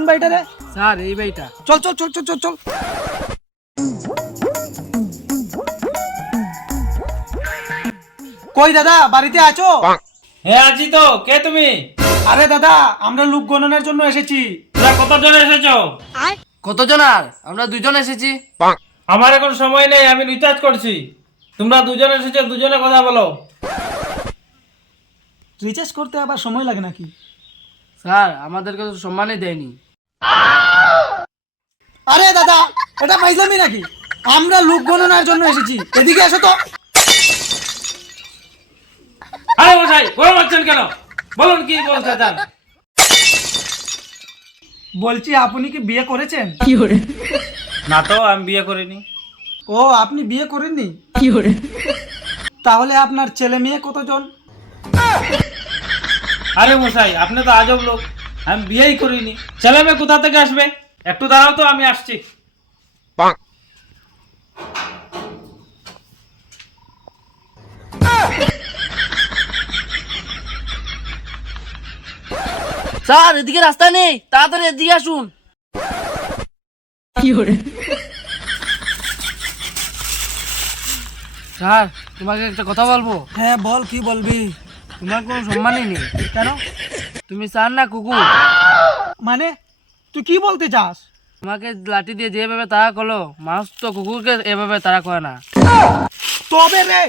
কোন বাড়িটা রে? স্যার এই বাড়িটা। চল চল চল চল চল চল। কই দাদা, বাড়িতে আছো? হ্যাঁ আছি তো। কে তুমি? আরে দাদা, আমরা লোক গণনার জন্য এসেছি। তোরা কতজন এসেছো? কতজন? আর আমরা দুজন এসেছি। আমার এখন সময় নেই, আমি রিচার্জ করছি। তোমরা দুজন এসেছো, দুজনে কথা বলো। রিচার্জ করতে আবার সময় লাগে নাকি? স্যার আমাদেরকে তো সম্মানই দেয়নি। আরে দাদা, এটা ফাইজলামি নাকি? আমরা লোক গণনার জন্য এসেছি, এদিকে এসো তো। আরে মশাই, গরম হচ্ছেন কেন? বলুন কি বলতে চান? বলছি আপনি কি বিয়ে করেছেন? না তো, আমি বিয়ে করিনি। ও, আপনি বিয়ে করেননি? তাহলে আপনার ছেলে মেয়ে কতজন? আরে মশাই, আপনি তো আজব লোক। আমি বিয়েই করিনি, ছেলে মেয়ে কোথা থেকে আসবে? একটু দাঁড়াও তো, আমি আসছি। স্যার এদিকে রাস্তা নেই, তাড়াতাড়ি এদিকে আসুন। স্যার তোমাকে একটা কথা বলবো। হ্যাঁ বল, কি বলবি? তোমার কোনো সম্মানই নেই। কেন? তুমি স্যার না কুকুর। মানে তুই কি বলতে চাস? তোমাকে লাঠি দিয়ে যেভাবে তাড়া করলো, মানুষ তো কুকুরকে এভাবে তাড়া করে না। তবে রে